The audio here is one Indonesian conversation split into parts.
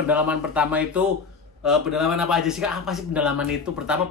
pendalaman pertama itu pendalaman apa aja sih Kak? Apa sih pendalaman itu? Pertama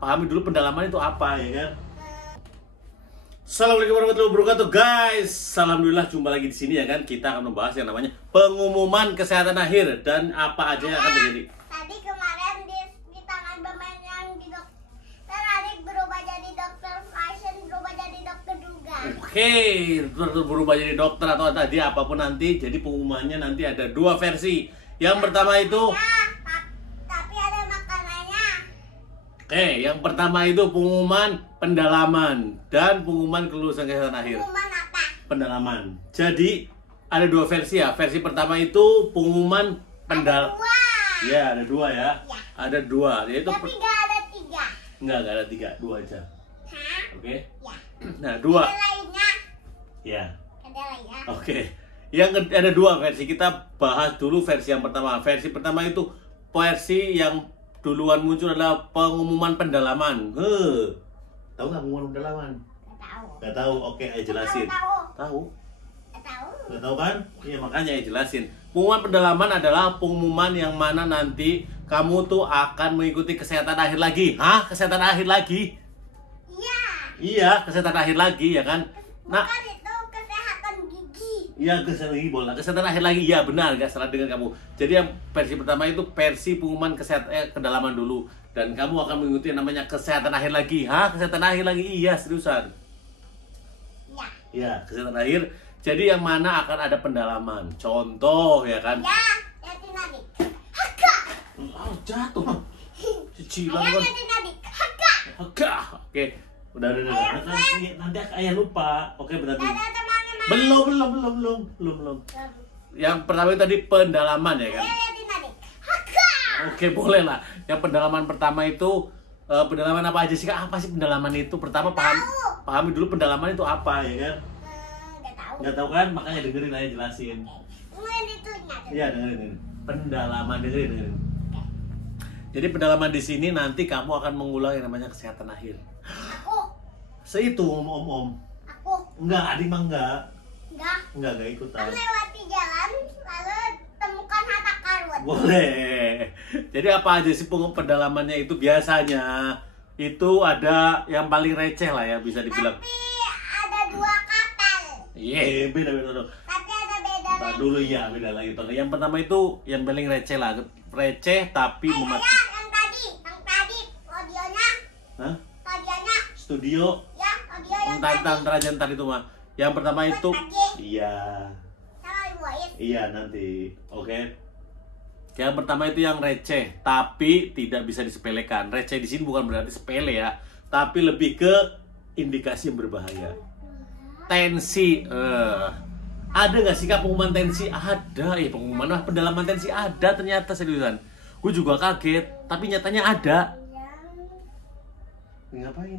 pahami dulu pendalaman itu apa ya kan? Assalamualaikum warahmatullahi wabarakatuh guys. Alhamdulillah jumpa lagi di sini ya kan. Kita akan membahas yang namanya pengumuman kesehatan akhir dan apa aja yang akan terjadi. Tadi kemarin di tangan pemain yang di dokter adik berubah jadi dokter fashion, berubah jadi dokter juga. Oke, berubah jadi dokter atau tadi apapun nanti. Jadi pengumumannya nanti ada dua versi. Yang pertama itu Tapi ada makanannya. Oke, yang pertama itu pengumuman pendalaman dan pengumuman kelulusan kesehatan akhir. Pengumuman apa? Pendalaman. Jadi ada dua versi ya. Versi pertama itu pengumuman Dua. Ya, ada dua ya. Ya. Ada dua. Yaitu Tapi gak ada tiga. Enggak ada tiga, dua aja. Hah? Oke. Ya. Nah, dua. Ada lainnya. Ya. Ada lainnya. Oke. Ada dua versi. Kita bahas dulu versi yang pertama. Versi pertama itu versi yang duluan muncul adalah pengumuman pendalaman. Tahu nggak pengumuman pendalaman? Gak tahu. Nggak tahu. Oke, ayo jelasin. Tahu. Tahu? Gak tahu. Nggak tahu kan? Ya makanya ayo jelasin. Pengumuman pendalaman adalah pengumuman yang mana nanti kamu tuh akan mengikuti kesehatan akhir lagi. Hah? Kesehatan akhir lagi? Iya. Iya, kesehatan akhir lagi ya kan? Nah, Bukan itu kesehatan gigi. iya kesehatan lagi bola. Kesehatan akhir lagi. Iya benar, nggak salah dengar kamu. Jadi yang versi pertama itu versi pengumuman kesehatan kedalaman dulu dan kamu akan mengikuti yang namanya kesehatan akhir lagi. Hah? Kesehatan akhir lagi? Iya, seriusan. Ya. Iya, kesehatan akhir. Jadi yang mana akan ada pendalaman. Contoh ya kan? Ya. Liatin adik. Haka. Oh, jatuh. Cicilan Ayah kan. liatin adik. Haka. Oke. Oke. Udah. Nanti ayah lupa. Oke, bentar dulu. Ada teman-teman. Belum. Yang pertama itu tadi pendalaman ya kan? Ayah liatin adik. Haka. Oke, boleh lah. Yang pendalaman pertama itu pendalaman apa aja sih Kak? Apa sih pendalaman itu? Pertama pahami dulu pendalaman itu apa ya kan? Gak tahu. Nggak tahu kan? Makanya dengerin aja jelasin. Mulai ditunya. Iya, dengerin. Pendalaman dengerin. Jadi pendalaman di sini nanti kamu akan mengulang yang namanya kesehatan akhir. Aku. Seitu om. Aku. Enggak, adik mah enggak. Enggak. Enggak ikutan. Melewati jalan lalu temukan harta karun. Boleh. Jadi apa aja sih pendalamannya itu biasanya? Itu ada yang paling receh lah ya bisa dibilang. Tapi ada dua kapal. Iya, beda. Tapi ada beda Ntar lagi. dulu ya, beda lagi. Yang pertama itu yang paling receh lah. Receh tapi Ayah, yang tadi audionya. Hah? Audionya. Studio. Ya, audio yang tadi. Ntar itu mah. Yang pertama itu iya. Sama Ibu Ais. Iya nanti. Oke. Yang pertama itu yang receh tapi tidak bisa disepelekan. Receh di sini bukan berarti sepele ya, tapi lebih ke indikasi yang berbahaya. Tensi. Ada nggak sih Kak pengumuman tensi? Ada. Pengumuman pendalaman tensi ada ternyata seriusan. Gue juga kaget, tapi nyatanya ada. Ngapain?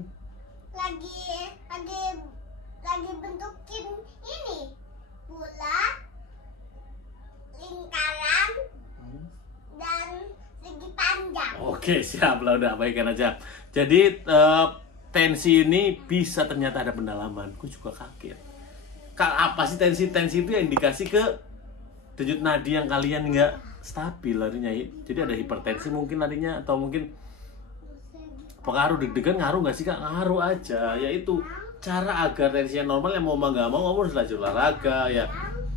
Lagi bentukin ini bulat, lingkaran, dan segi panjang. Oke, siap lah, udah abaikan aja. Jadi tensi ini bisa ternyata ada pendalaman. Gue juga kaget. Apa sih tensi? Tensi itu ya indikasi ke denyut nadi yang kalian nggak stabil larinya. Jadi ada hipertensi mungkin larinya, atau mungkin pengaruh deg-degan. Ngaruh nggak sih Kak? Ngaruh aja. Yaitu cara agar tensinya normal, yang mau nggak mau kamu harus belajar olahraga ya.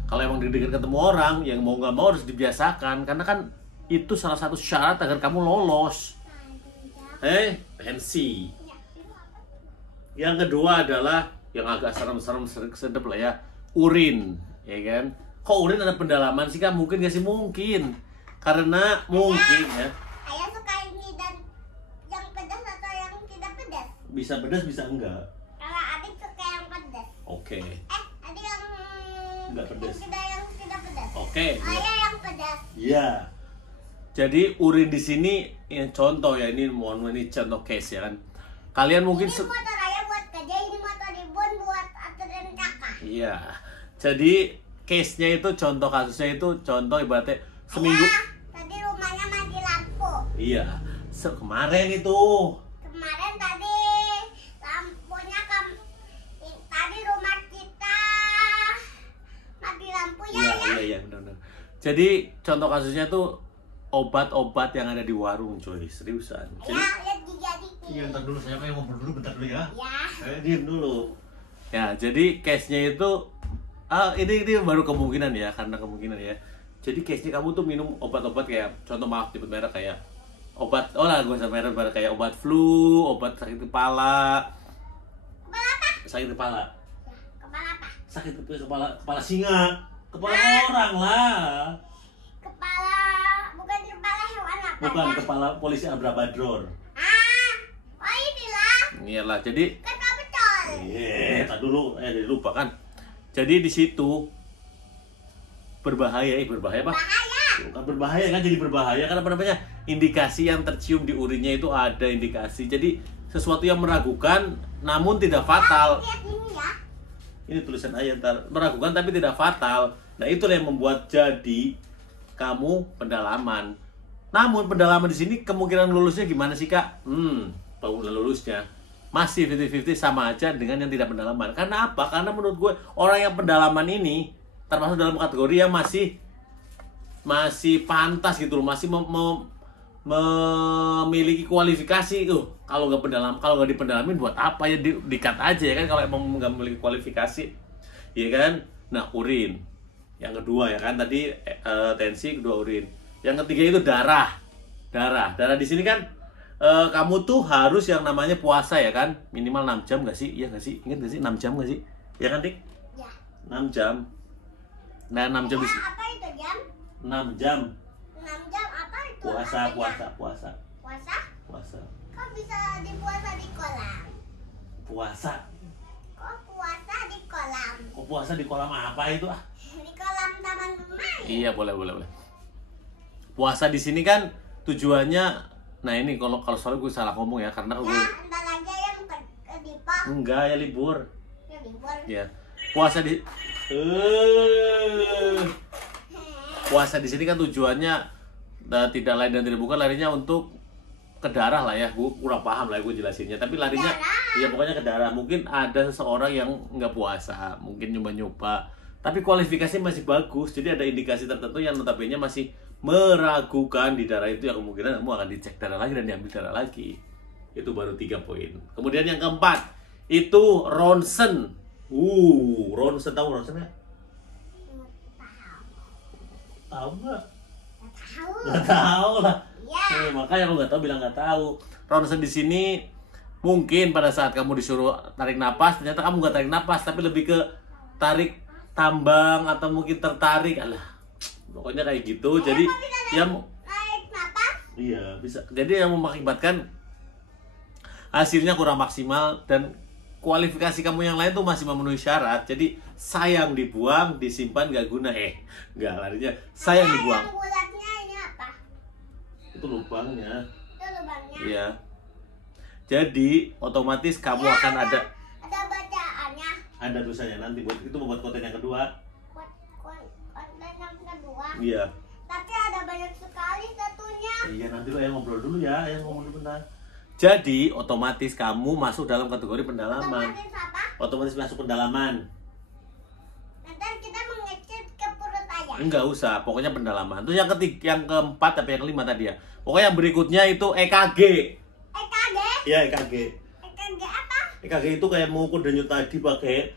Kalau emang deg-degan ketemu orang, yang mau nggak mau harus dibiasakan, karena kan itu salah satu syarat agar kamu lolos. Tensi. Yang kedua adalah yang agak serem-serem sedep lah ya, urin, ya kan? Kok urin ada pendalaman sih Kak? Mungkin nggak sih? Mungkin. Karena mungkin ya. Ayah suka ini dan yang pedas atau yang tidak pedas? Bisa pedas, bisa enggak. Kalau adik suka yang pedas. Oke. Adik yang Enggak pedas. yang tidak pedas. Oke. Ayah yang pedas. Iya. Jadi urin di sini contoh ya, ini contoh case ya kan. Kalian mungkin Ini motor ayah buat kerja, ini motor Ibun buat aturan kakak. Iya. Jadi case-nya itu, contoh kasusnya itu, contoh ibaratnya seminggu. Ayah, tadi rumahnya mati lampu. Iya. Kemarin itu. Kemarin tadi lampunya tadi rumah kita mati lampu ya. Iya, benar-benar. Jadi contoh kasusnya tuh obat-obat yang ada di warung, coy, seriusan. Ya, lihat gigi. Iya, ntar dulu, saya pengen ngobrol dulu, bentar dulu ya. Ya. Saya diem dulu. Ya, jadi case-nya itu, ini baru kemungkinan ya, karena kemungkinan ya. Jadi case-nya kamu tuh minum obat-obat kayak, contoh maaf nyebut merek kayak obat, gue sama merek kayak obat flu, obat sakit kepala. Kepala apa? Sakit kepala. Kepala apa? Sakit kepala singa. Kepala orang lah. Kepala, bukan kepala hewan apa Bukan ya? kepala polisi Abrabadror. Oh inilah. Iyalah, jadi Kan kau betul. tak dulu, lupa kan. Jadi di situ berbahaya, berbahaya apa? Bahaya. Bukan berbahaya kan, jadi berbahaya karena apa namanya? Indikasi yang tercium di urinnya itu ada indikasi. Jadi sesuatu yang meragukan namun tidak fatal. Lihat ini ya. Ini tulisan ayat meragukan tapi tidak fatal. Nah, itulah yang membuat jadi kamu pendalaman. Namun pendalaman di sini kemungkinan lulusnya gimana sih, Kak? Kemungkinan lulusnya masih 50-50 sama aja dengan yang tidak pendalaman. Karena apa? Karena menurut gue orang yang pendalaman ini termasuk dalam kategori yang masih pantas gitu loh, masih memiliki kualifikasi tuh. Kalau nggak dipendalamin buat apa ya, di-cut aja ya kan kalau emang nggak memiliki kualifikasi, ya kan. Nah, urin yang kedua ya kan tadi, tensi, kedua urin, yang ketiga itu darah di sini kan. Kamu tuh harus yang namanya puasa ya kan, minimal 6 jam nggak sih? Iya nggak sih? Ingat nggak sih 6 jam nggak sih? Ya kan, Dik? Ya. 6 jam. Nah, 6 jam di sini. Apa itu jam? 6 jam. 6 jam apa itu? Puasa. Puasa? Kok bisa dipuasa di kolam? Puasa. Kok puasa di kolam? Kok puasa di kolam apa itu ah? Di kolam taman bermain. Iya, boleh. Puasa di sini kan tujuannya, nah ini kalau soalnya gue salah ngomong ya karena gue Entar aja yang ke Dipa. enggak ya libur. Ya libur. Ya. Puasa di puasa di sini kan tujuannya tidak lain dan tidak bukan larinya untuk ke darah lah ya. Gue kurang paham lah gue jelasinnya, tapi larinya ya pokoknya ke darah. Mungkin ada seseorang yang nggak puasa, mungkin nyoba-nyoba, tapi kualifikasi masih bagus. Jadi ada indikasi tertentu yang notabene masih meragukan di darah itu, yang kemungkinan kamu akan dicek darah lagi dan diambil darah lagi. Itu baru 3 poin. Kemudian yang keempat itu ronsen. Ronsen, tahu ronsen nggak? Tahu nggak? Tahu. Nggak tahu lah. Ya. Makanya kalau nggak tahu bilang nggak tahu. Ronsen di sini mungkin pada saat kamu disuruh tarik napas, ternyata kamu nggak tarik napas, tapi lebih ke tarik tambang atau mungkin tertarik. Alah, pokoknya kayak gitu. Jadi yang Naik napas. iya bisa. Jadi yang mengakibatkan hasilnya kurang maksimal dan kualifikasi kamu yang lain tuh masih memenuhi syarat. Jadi sayang dibuang, disimpan nggak guna. Nggak, larinya sayang dibuang. Yang bulatnya ini apa? Itu lubangnya. Itu lubangnya. Iya. Jadi otomatis kamu akan ada bacaannya. Ada tulisannya nanti buat itu membuat konten yang kedua. Buat konten yang kedua. Iya. Tapi ada banyak sekali satunya. Iya, nanti lo yang ngobrol dulu ya, yang ngomong dulu bentar. Jadi otomatis kamu masuk dalam kategori pendalaman. Otomatis apa? Otomatis masuk pendalaman. Nanti kita mengecil ke perut aja. Enggak usah, pokoknya pendalaman. Terus yang ketiga, yang keempat tapi yang kelima tadi ya. Pokoknya yang berikutnya itu EKG. EKG? Iya, EKG. EKG apa? EKG itu kayak mengukur denyut tadi pakai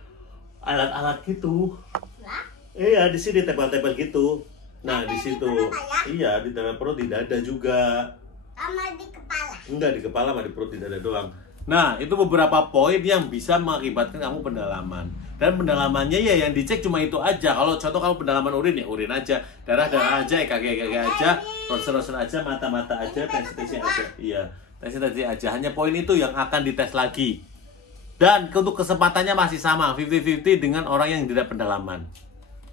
alat-alat gitu. Lah? Iya, di sini tempel-tempel gitu. Nah, di Di situ. perut aja? Iya, di tempel perut, di dada juga. Sama di kepala. Enggak, di kepala sama di perut, di dada doang. Nah, itu beberapa poin yang bisa mengakibatkan kamu pendalaman. Dan pendalamannya ya yang dicek cuma itu aja. Kalau contoh kamu pendalaman urin ya urin aja, darah aja, EKG aja, ronsen aja, mata aja, tensi aja. Iya, tensi aja. Hanya poin itu yang akan dites lagi. Dan untuk kesempatannya masih sama, 50-50 dengan orang yang tidak pendalaman.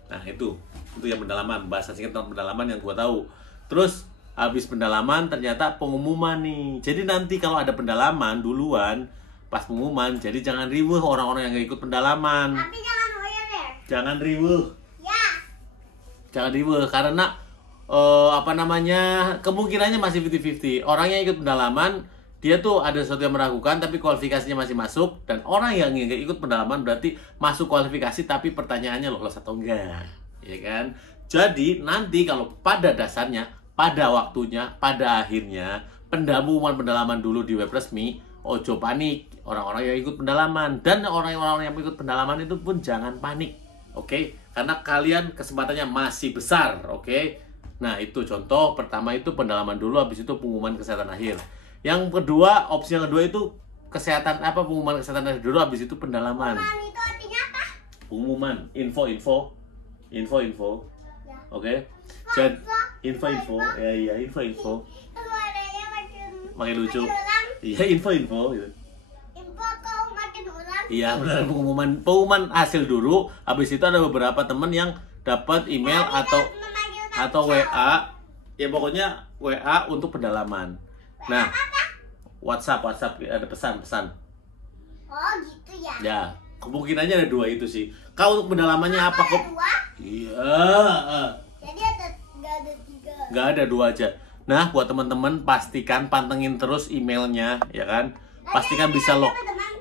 Nah, itu yang pendalaman, bahasa singkat tentang pendalaman yang gua tahu. Terus habis pendalaman ternyata pengumuman nih. Jadi nanti kalau ada pendalaman duluan pas pengumuman, jadi jangan riweuh orang-orang yang nggak ikut pendalaman. Tapi jangan hoyer ya. Jangan riweuh. Ya. Jangan riweuh karena kemungkinannya masih 50-50. Orang yang ikut pendalaman dia tuh ada sesuatu yang meragukan tapi kualifikasinya masih masuk, dan orang yang nggak ikut pendalaman berarti masuk kualifikasi tapi pertanyaannya lolos atau enggak, ya kan? Jadi nanti kalau pada dasarnya, pada waktunya, pada akhirnya pendalaman dulu di web resmi, ojo panik orang-orang yang ikut pendalaman, dan orang-orang yang ikut pendalaman itu pun jangan panik, oke? Karena kalian kesempatannya masih besar, oke? Nah itu contoh pertama itu pendalaman dulu, habis itu pengumuman kesehatan akhir. Yang kedua, opsi yang kedua itu pengumuman kesehatan akhir dulu, habis itu pendalaman. Pengumuman itu artinya apa? Pengumuman, info. Ya. Oke, jadi info, ya info. Suaranya Makin lucu. ulang. Iya info gitu. Info kau makin ulang. Iya benar, pengumuman hasil dulu. Habis itu ada beberapa temen yang dapat email atau WA, ya pokoknya WA untuk pendalaman. Nah, WhatsApp ada pesan. Oh gitu ya. Ya, kemungkinannya ada dua itu sih. Kau untuk pendalamannya apa kok? Ada dua? Iya. Jadi nggak ada tiga. Nggak ada, dua aja. Nah, buat teman-teman pastikan pantengin terus emailnya, ya kan? Pastikan bisa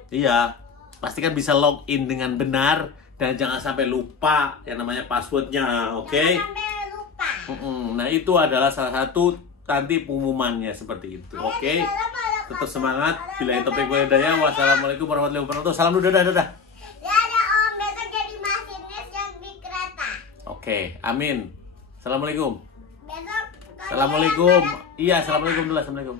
Iya, pastikan bisa login dengan benar dan jangan sampai lupa yang namanya passwordnya, oke? Jangan sampai lupa. Nah, itu adalah salah satu nanti pengumumannya seperti itu, oke? Tetap semangat. Bila topik gue daya. Wassalamualaikum warahmatullahi wabarakatuh. Salam dulu, dadah. Ya ada om, besok jadi masinis yang di kereta. Oke, amin. Assalamualaikum. Besok. Assalamualaikum. Iya, assalamualaikum dulu. Assalamualaikum.